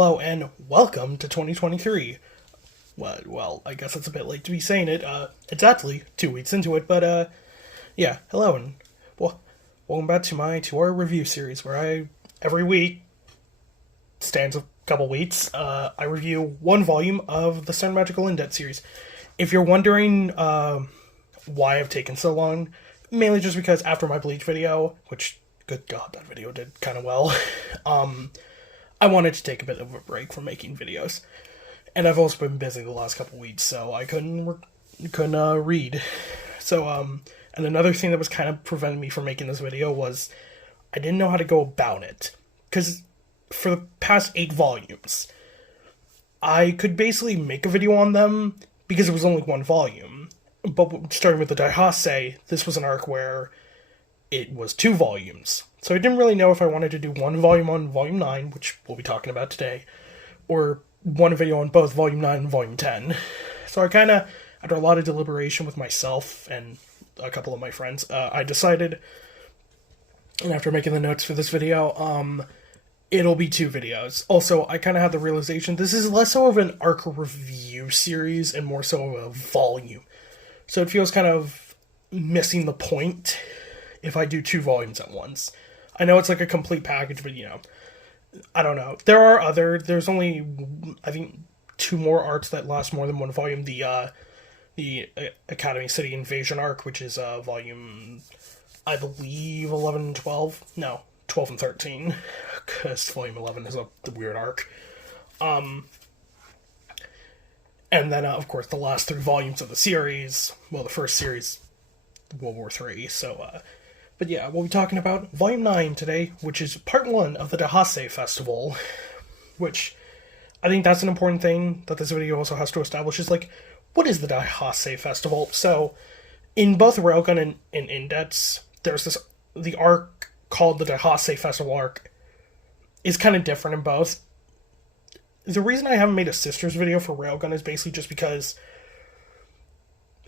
Hello and welcome to 2023. Well, I guess it's a bit late to be saying it. It's actually 2 weeks into it, but yeah. Hello and welcome back to our review series where I every week stands a couple weeks. I review one volume of the Stern Magical Indent series. If you're wondering why I've taken so long, mainly just because after my Bleach video, which good God, that video did kind of well. I wanted to take a bit of a break from making videos, and I've also been busy the last couple weeks, so I couldn't read. So and another thing that was kind of preventing me from making this video was I didn't know how to go about it, because for the past 8 volumes, I could basically make a video on them because it was only one volume. But starting with the Daihasei, this was an arc where it was 2 volumes. So I didn't really know if I wanted to do one volume on Volume 9, which we'll be talking about today, or one video on both Volume 9 and Volume 10. So I kind of, after a lot of deliberation with myself and a couple of my friends, I decided, and after making the notes for this video, it'll be 2 videos. Also, I kind of had the realization this is less so of an arc review series and more so of a volume. So it feels kind of missing the point if I do 2 volumes at once. I know it's like a complete package, but I don't know. There's only, I think, 2 more arcs that last more than 1 volume. The Academy City Invasion arc, which is volume, I believe, 11 and 12. No, 12 and 13, because volume 11 is the weird arc. And then, of course, the last 3 volumes of the series. Well, the first series, World War III, so, but yeah, we'll be talking about Volume 9 today, which is Part 1 of the Daihasei Festival, which I think that's an important thing that this video also has to establish, is, like, what is the Daihasei Festival? So, in both Railgun and Indents, there's the arc called the Daihasei Festival Arc is kind of different in both. The reason I haven't made a sisters video for Railgun is basically just because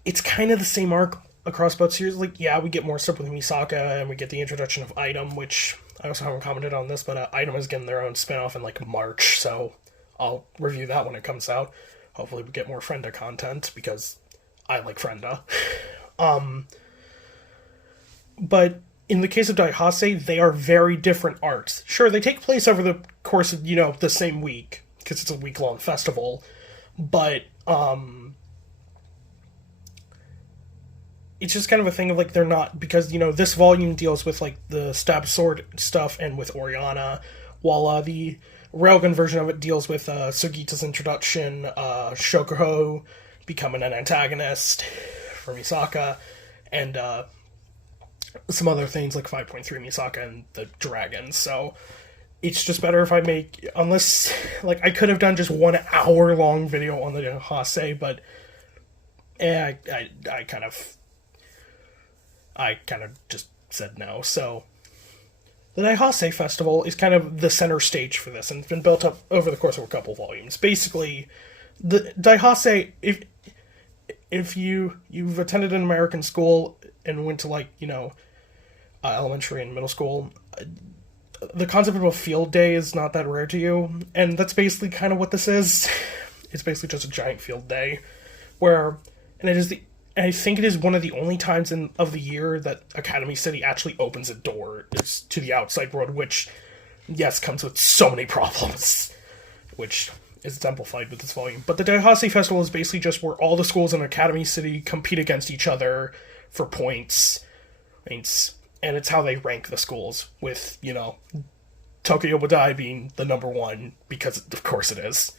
it's kind of the same arc across both series. Like, yeah, we get more stuff with Misaka, and we get the introduction of Item, which I also haven't commented on this, but Item is getting their own spin-off in, like, March, so I'll review that when it comes out. Hopefully we get more Frenda content, because I like Frenda. But in the case of Daihasei, they are very different arcs. Sure, they take place over the course of, the same week, because it's a week-long festival, but, it's just kind of a thing of, like, they're not, because, this volume deals with, like, the stab sword stuff and with Oriana, while, the Railgun version of it deals with, Sugita's introduction, Shokuho becoming an antagonist for Misaka, and, some other things like 5.3 Misaka and the dragons, so it's just better if I make, unless, like, I could have done just 1 hour-long video on the Daihasei, but, I kind of just said no. So the Daihasei Festival is kind of the center stage for this, and it's been built up over the course of a couple volumes. Basically, the Daihasei, if you've attended an American school and went to, like, elementary and middle school, the concept of a field day is not that rare to you, and that's basically kind of what this is. It's basically just a giant field day, I think it is one of the only times of the year that Academy City actually opens a door to the outside world, which, yes, comes with so many problems, which is exemplified with this volume. But the Daihasei Festival is basically just where all the schools in Academy City compete against each other for points, and it's how they rank the schools, with, Tokyo Badai being the number 1, because of course it is.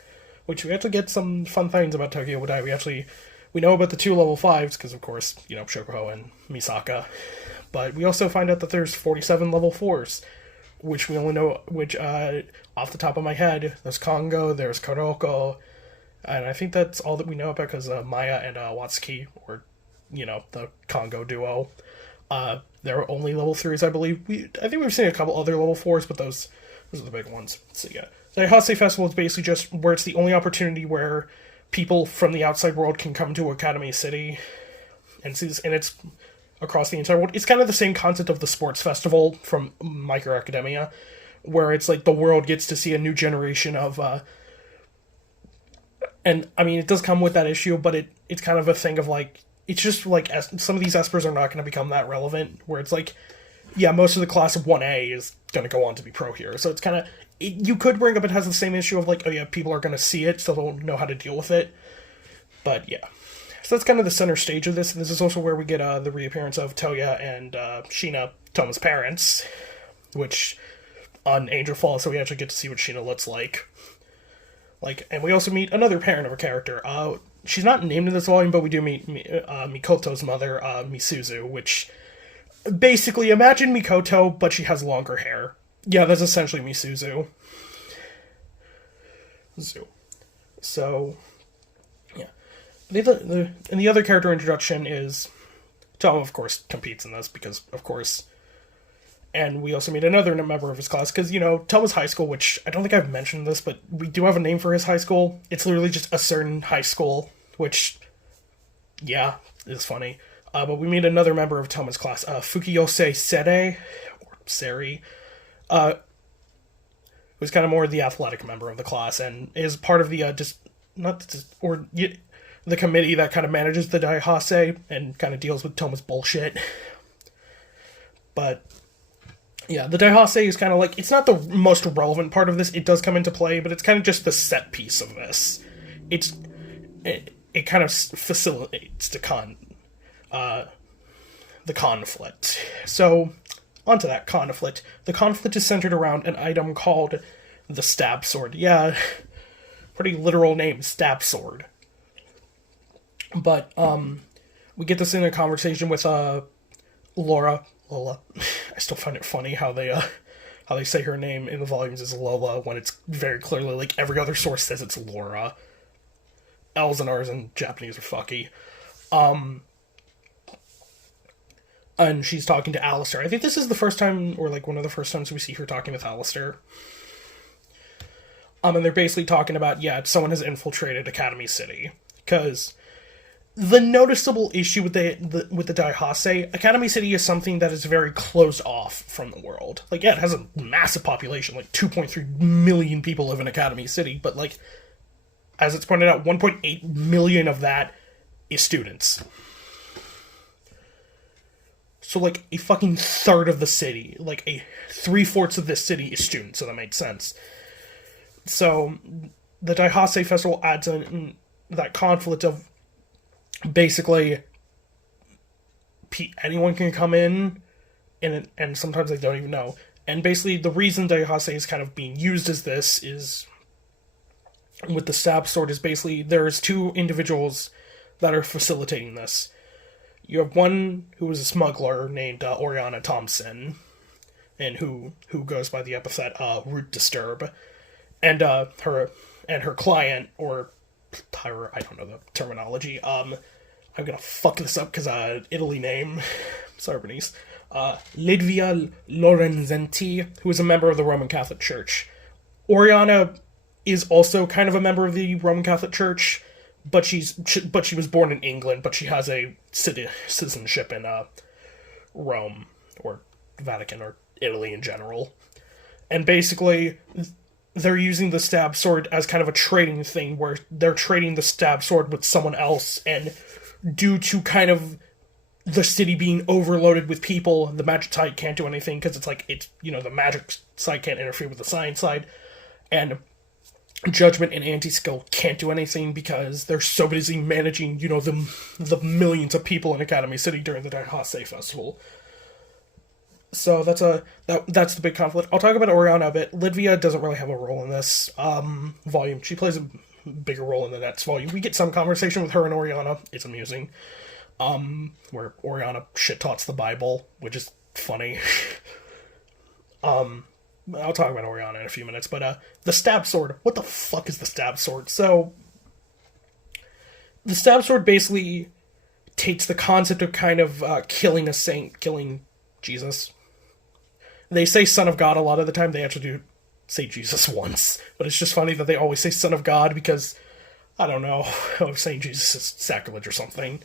Which we actually get some fun things about Tokyo Badai. We know about the 2 level 5s, because of course, Shokuho and Misaka. But we also find out that there's 47 level 4s, which we only know, off the top of my head, there's Kongo, there's Karoko, and I think that's all that we know about, because Maya and Watsuki, or, the Kongo duo, they're only level 3s, I believe. I think we've seen a couple other level 4s, but those are the big ones. So yeah, the Daihasei Festival is basically just where it's the only opportunity where people from the outside world can come to Academy City and see this, and it's across the entire world. It's kind of the same concept of the sports festival from My Hero Academia, where it's like the world gets to see a new generation of and I mean it does come with that issue, but it's kind of a thing of like it's just like some of these espers are not going to become that relevant, where it's like yeah, most of the class of 1A is going to go on to be pro here, so it's kind of you could bring up it has the same issue of like, oh yeah, people are going to see it, so they'll know how to deal with it. But yeah. So that's kind of the center stage of this. And this is also where we get the reappearance of Toya and Sheena, Toma's parents, which on Angel Falls, so we actually get to see what Sheena looks like. And we also meet another parent of a character. She's not named in this volume, but we do meet Mikoto's mother, Misuzu, which basically imagine Mikoto, but she has longer hair. Yeah, that's essentially Misuzu. So, yeah. And the other character introduction is Toma, of course, competes in this because, of course. And we also meet another member of his class because, Toma's high school, which I don't think I've mentioned this, but we do have a name for his high school. It's literally just a certain high school, which, yeah, is funny. But we meet another member of Toma's class, Fukiyose Sere, or Seri, who's kind of more the athletic member of the class and is part of the the committee that kind of manages the Daihasei and kind of deals with Toma's bullshit. But yeah, the Daihasei is kind of like, it's not the most relevant part of this. It does come into play, but it's kind of just the set piece of this. It kind of facilitates the conflict. So, onto that conflict. The conflict is centered around an item called the stab sword. Yeah, pretty literal name, stab sword. But, we get this in a conversation with, Lola. I still find it funny how they say her name in the volumes is Lola when it's very clearly, like, every other source says it's Laura. L's and R's in Japanese are fucky. And she's talking to Alistair. I think this is the first time, or like one of the first times we see her talking with Alistair. And they're basically talking about, someone has infiltrated Academy City. Because the noticeable issue with the Daihasei, Academy City is something that is very closed off from the world. Like, it has a massive population, like 2.3 million people live in Academy City, but like, as it's pointed out, 1.8 million of that is students. So, like, a fucking third of the city, like, 3/4 of this city is students, so that makes sense. So, the Daihasei Festival adds in that conflict of, basically, anyone can come in, and sometimes they don't even know. And basically, the reason Daihasei is kind of being used as this is, with the stab sword, is basically, there's two individuals that are facilitating this. You have one who is a smuggler named Oriana Thompson, and who goes by the epithet Root Disturb, and her client, or her, I don't know the terminology. I'm gonna fuck this up because Italy name. Sorry, Bernice. Lidvia Lorenzenti, who is a member of the Roman Catholic Church. Oriana is also kind of a member of the Roman Catholic Church, but she was born in England, but she has a citizenship in Rome, or Vatican, or Italy in general. And basically, they're using the stab sword as kind of a trading thing, where they're trading the stab sword with someone else, and due to kind of the city being overloaded with people, the magic side can't do anything, because the magic side can't interfere with the science side, and Judgment and Anti-Skill can't do anything because they're so busy managing, the millions of people in Academy City during the Daihasei Festival. So that's the big conflict. I'll talk about Oriana a bit. Lidvia doesn't really have a role in this volume. She plays a bigger role in the next volume. We get some conversation with her and Oriana. It's amusing. Where Oriana shit-talks the Bible, which is funny. I'll talk about Oriana in a few minutes, but the stab sword. What the fuck is the stab sword? So, the stab sword basically takes the concept of kind of killing a saint, killing Jesus. They say Son of God a lot of the time. They actually do say Jesus once, but it's just funny that they always say Son of God because, I don't know, saying Jesus is sacrilege or something.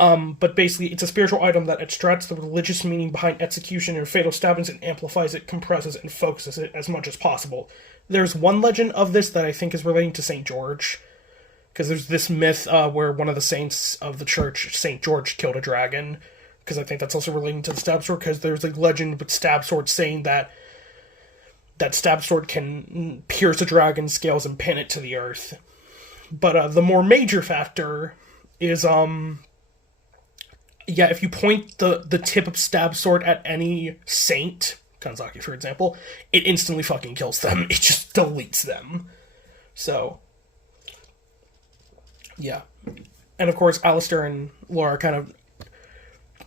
But basically, it's a spiritual item that extracts the religious meaning behind execution and fatal stabbings and amplifies it, compresses it, and focuses it as much as possible. There's one legend of this that I think is relating to St. George, because there's this myth where one of the saints of the church, St. George, killed a dragon, because I think that's also relating to the stab sword, because there's a legend with stab sword saying that stab sword can pierce a dragon's scales and pin it to the earth. But the more major factor is, if you point the tip of stab sword at any saint, Kanzaki for example, it instantly fucking kills them. It just deletes them. So, yeah. And of course, Alistair and Laura kind of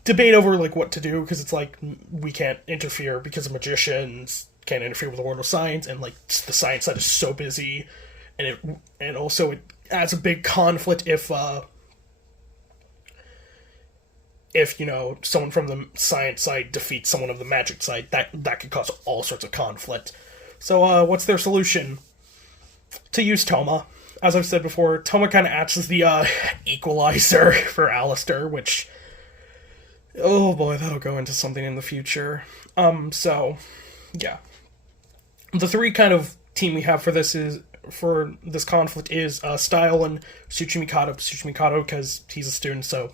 debate over, like, what to do, because it's like, we can't interfere because of magicians, can't interfere with the world of science, and, like, the science side is so busy, and also it adds a big conflict if, you know, someone from the science side defeats someone of the magic side, that could cause all sorts of conflict. So, what's their solution? To use Toma. As I've said before, Toma kind of acts as the, equalizer for Alistair, which, oh boy, that'll go into something in the future. So, yeah. The three kind of team we have for this conflict is, Style and Tsuchimikado. Tsuchimikado, because he's a student, so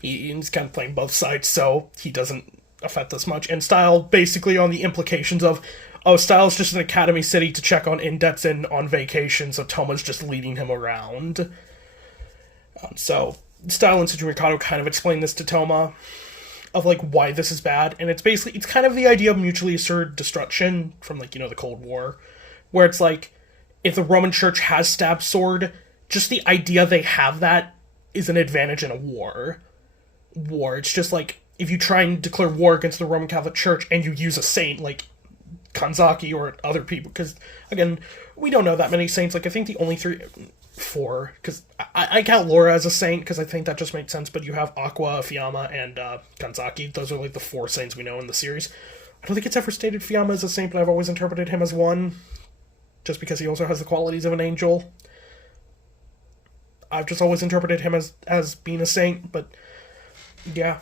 he's kind of playing both sides, so he doesn't affect us much. And Style, basically on the implications of, Style's just an academy city to check on indebts and on vacation, so Toma's just leading him around. So, Style and Tsuchimikado kind of explain this to Toma, of, like, why this is bad, and it's kind of the idea of mutually assured destruction from, like, you know, the Cold War, where it's like, if the Roman Church has stab sword, just the idea they have that is an advantage in a war. It's just like, if you try and declare war against the Roman Catholic Church and you use a saint like Kanzaki or other people, because, again, we don't know that many saints. Like, I think the only four, because I count Laura as a saint, because I think that just makes sense, but you have Aqua, Fiyama, and Kanzaki. Those are, like, the four saints we know in the series. I don't think it's ever stated Fiyama as a saint, but I've always interpreted him as one, just because he also has the qualities of an angel. I've just always interpreted him as being a saint, but yeah.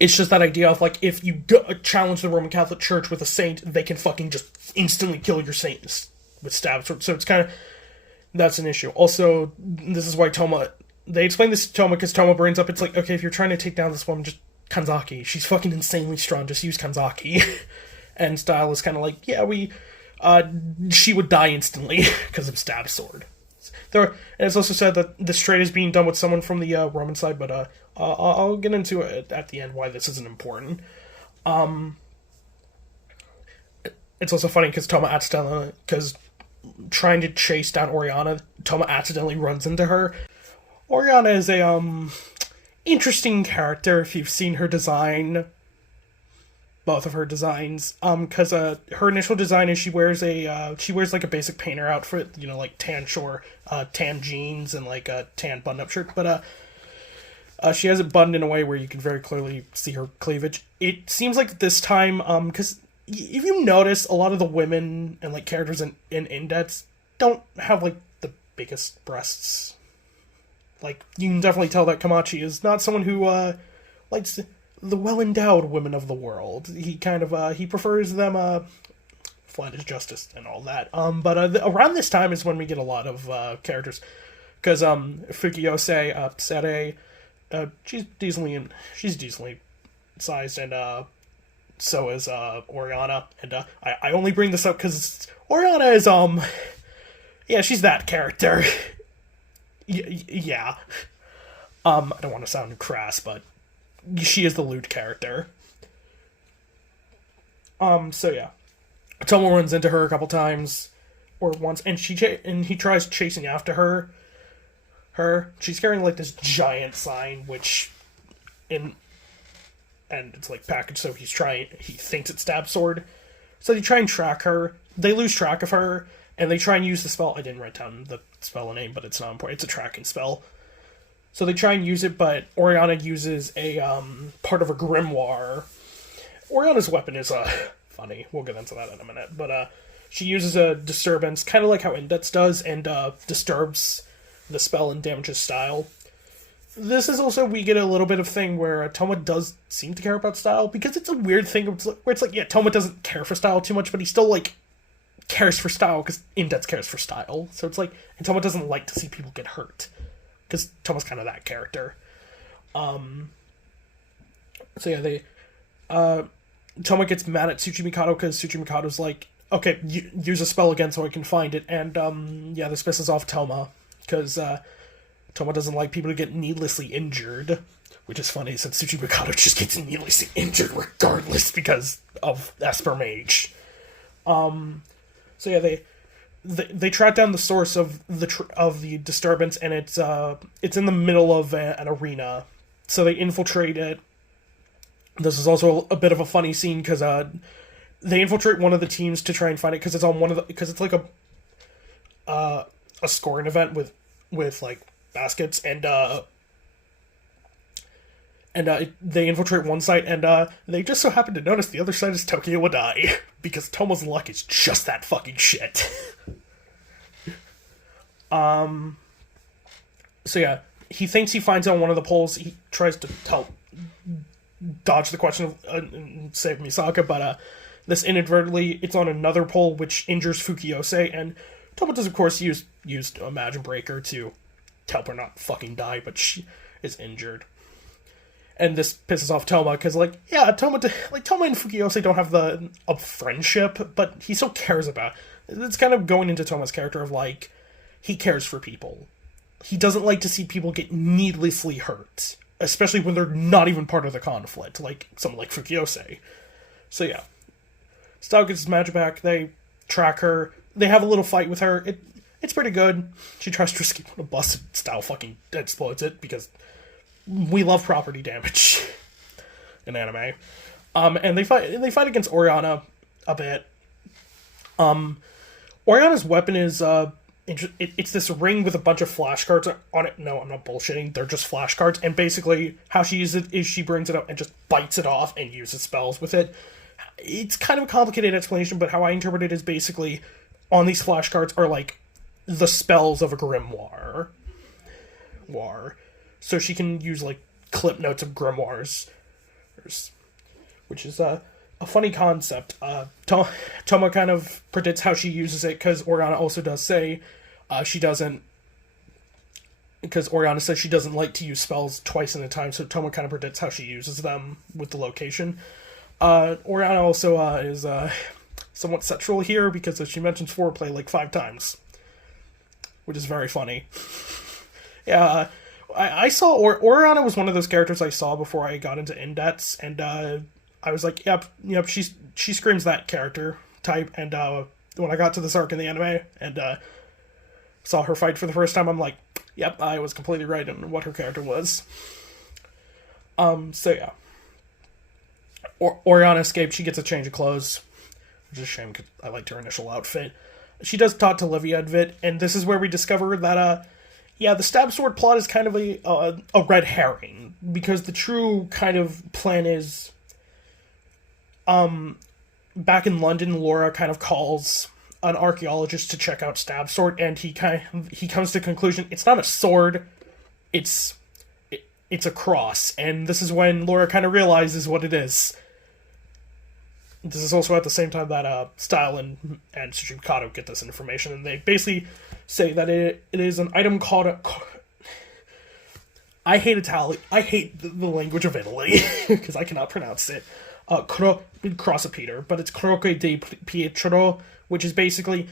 It's just that idea of, like, if you challenge the Roman Catholic Church with a saint, they can fucking just instantly kill your saint with stab sword. So it's kind of, that's an issue. Also, this is why they explain this to Toma, because Toma brings up, it's like, okay, if you're trying to take down this woman, just Kanzaki. She's fucking insanely strong, just use Kanzaki. And Style is kind of like, yeah, she would die instantly because of stab sword. And it's also said that this trade is being done with someone from the Roman side, but I'll get into it at the end why this isn't important. It's also funny because trying to chase down Oriana, Toma accidentally runs into her. Oriana is a interesting character if you've seen her design. Both of her designs, because her initial design is she wears like a basic painter outfit, you know, like tan jeans and like a tan button-up shirt, but she has it buttoned in a way where you can very clearly see her cleavage. It seems like this time, because if you notice, a lot of the women and, like, characters in Indets don't have, like, the biggest breasts. Like, you can definitely tell that Kamachi is not someone who likes the well-endowed women of the world. He kind of, he prefers them, flat as justice and all that. But around this time is when we get a lot of characters. Because Fukiyose, Sere, she's decently sized, and so is Oriana. And I only bring this up because Oriana is, yeah, she's that character. Yeah. I don't want to sound crass, but she is the lewd character. So yeah. Tomo runs into her a couple times, or once, and he tries chasing after her. She's carrying, like, this giant sign, and it's, like, packaged, so he thinks it's stab sword. So they try and track her. They lose track of her, and they try and use the spell. I didn't write down the spell name, but it's not important. It's a tracking spell. So they try and use it, but Oriana uses a part of a grimoire. Oriana's weapon is funny. We'll get into that in a minute. But she uses a disturbance, kind of like how Indets does, and disturbs the spell and damages Style. this is also, we get a little bit of thing where Toma does seem to care about style, because it's a weird thing where it's like, yeah, Toma doesn't care for style too much, but he still, like, cares for style, because Indets cares for style. So it's like, and Toma doesn't like to see people get hurt, because Toma's kind of that character. So yeah, Toma gets mad at Tsuchimikado, because Tsuchimikado's like, okay, use a spell again so I can find it, and, yeah, this pisses off Toma, because, Toma doesn't like people to get needlessly injured, which is funny, since Tsuchimikado just gets needlessly injured regardless because of Esper Mage. So yeah, they track down the source of the disturbance, and it's in the middle of an arena. So they infiltrate it. This is also a bit of a funny scene, because they infiltrate one of the teams to try and find it, because it's like a scoring event with like baskets, and they infiltrate one site, and they just so happen to notice the other side is Tokyo Wadai, because Tomo's luck is just that fucking shit. So yeah, he thinks he finds it on one of the poles. He tries to dodge the question and save Misaka, but this inadvertently, it's on another pole, which injures Fukiyose, and Toma does, of course, use Imagine Breaker to help her not fucking die, but she is injured. And this pisses off Toma, because, like, yeah, Toma and Fukiyose don't have a friendship, but he still cares about it. It's kind of going into Toma's character of, like, he cares for people. He doesn't like to see people get needlessly hurt, especially when they're not even part of the conflict, like someone like Fukiyose. So yeah. Style gets his magic back, they track her, they have a little fight with her, it's pretty good. She tries to escape on a bus, and Style fucking explodes it, because we love property damage in anime. And they fight against Oriana a bit. Oriana's weapon is it's this ring with a bunch of flashcards on it. No, I'm not bullshitting. They're just flashcards, and basically how she uses it is she brings it up and just bites it off and uses spells with it. It's kind of a complicated explanation, but how I interpret it is basically on these flashcards are like the spells of a grimoire. So she can use like clip notes of grimoires, which is a funny concept. Toma kind of predicts how she uses it, because Oriana also does say she doesn't, because Oriana says she doesn't like to use spells twice in a time, so Toma kind of predicts how she uses them with the location. Oriana also is somewhat sexual here, because she mentions foreplay like 5 times, which is very funny. Yeah, I saw Oriana was one of those characters I saw before I got into Indets, and I was like, yep, she screams that character type, and when I got to this arc in the anime, and saw her fight for the first time, I'm like, yep, I was completely right in what her character was. So yeah. Oriana escaped, she gets a change of clothes, which is a shame, because I liked her initial outfit. She does talk to Livia a bit, and this is where we discover that, yeah, the stab sword plot is kind of a red herring, because the true kind of plan is, back in London, Laura kind of calls an archaeologist to check out stab sword, and he comes to the conclusion it's not a sword, it's a cross, and this is when Laura kind of realizes what it is. This is also at the same time that Style and Tsuchimikado get this information, and they basically say that it is an item called I hate Italian. I hate the language of Italy, because I cannot pronounce it. Crossopeter, but it's Croce di Pietro, which is basically,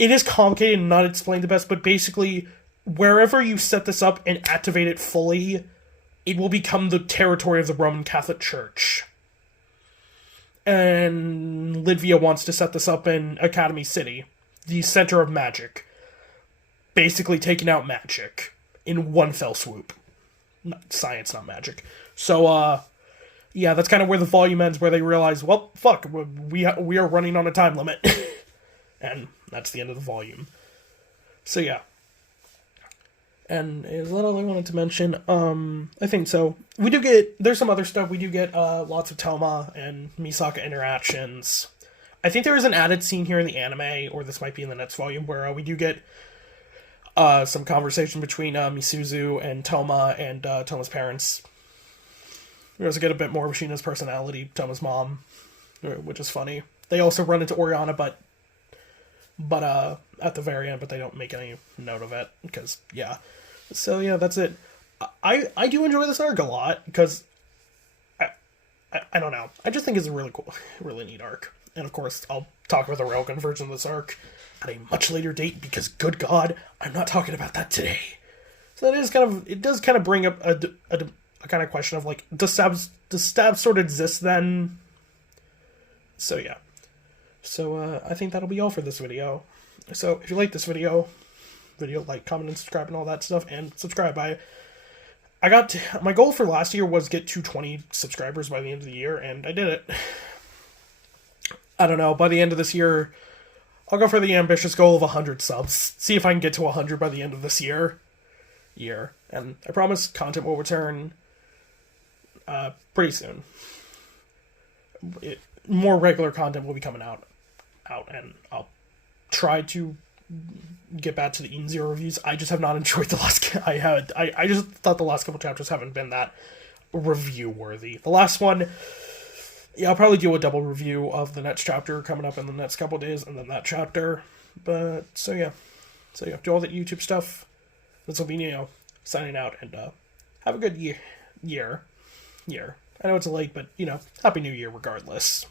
it is complicated and not explained the best, but basically, wherever you set this up and activate it fully, it will become the territory of the Roman Catholic Church. And Lidvia wants to set this up in Academy City, the center of magic. Basically taking out magic in one fell swoop. Not science, not magic. So, yeah, that's kind of where the volume ends, where they realize, well, fuck, we are running on a time limit. And that's the end of the volume. So, yeah. And is that all I wanted to mention? I think so. There's some other stuff. We do get lots of Toma and Misaka interactions. I think there is an added scene here in the anime, or this might be in the next volume, where we do get some conversation between Misuzu and Toma and Toma's parents. We also get a bit more of Shina's personality, Toma's mom, which is funny. They also run into Oriana, but at the very end, but they don't make any note of it because yeah. So yeah, that's it. I do enjoy this arc a lot because I don't know. I just think it's a really cool, really neat arc. And of course, I'll talk about the railgun version of this arc at a much later date because, good God, I'm not talking about that today. So it does kind of bring up a kind of question of like, does stab sort of exist then? So yeah. So I think that'll be all for this video. So if you like this video, like, comment, and subscribe, and all that stuff, and subscribe. My goal for last year was get to 20 subscribers by the end of the year, and I did it. I don't know, by the end of this year, I'll go for the ambitious goal of 100 subs. See if I can get to 100 by the end of this year. And I promise content will return pretty soon. More regular content will be coming out, and I'll try to get back to the Eden Zero reviews. I just have not enjoyed the last... I just thought the last couple chapters haven't been that review-worthy. The last one... Yeah, I'll probably do a double review of the next chapter coming up in the next couple days, and then that chapter. But, so yeah, do all that YouTube stuff. This will be, signing out, and have a good year. I know it's late, but, Happy New Year regardless.